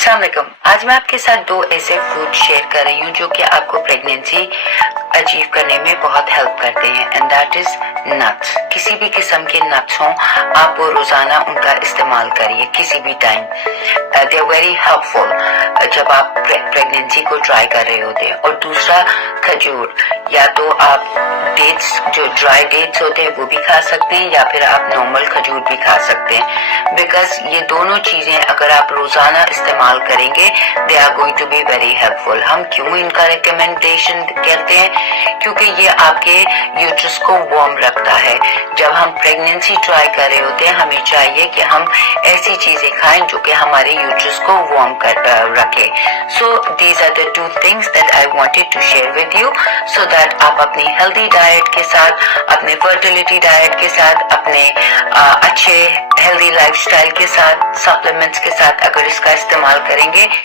अस्सलाम वालेकुम। आज मैं आपके साथ दो ऐसे फूड शेयर कर रही हूँ जो कि आपको प्रेगनेंसी अचीव करने में बहुत हेल्प करते हैं, एंड दैट इज नट्स। किसी भी किस्म के नट्स हों, आप वो रोजाना उनका इस्तेमाल करिए किसी भी time. They are very helpful जब आप प्रेगनेंसी को ट्राई कर रहे होते हैं। और दूसरा, खजूर, या तो आप डेट्स, जो ड्राई डेट्स होते हैं वो भी खा सकते हैं, या फिर आप नॉर्मल खजूर भी खा सकते हैं। बिकॉज ये दोनों चीजें अगर आप रोजाना इस्तेमाल करेंगे, they are going to be very helpful. हम क्यों इनका रिकमेंडेशन करते हैं? क्योंकि ये आपके यूट्रस को वार्म रखता है। जब हम प्रेगनेंसी ट्राई कर रहे होते हैं, हमें चाहिए कि हम ऐसी चीजें खाएं जो कि हमारे यूट्रस को वार्म कर रखे। So these are the two things that I wanted to share with you, so that आप अपनी हेल्दी डाइट के साथ, अपने फर्टिलिटी डाइट के साथ, अपने अच्छे हेल्दी लाइफस्टाइल के साथ, सप्लीमेंट्स के साथ अगर इसका इस्तेमाल करेंगे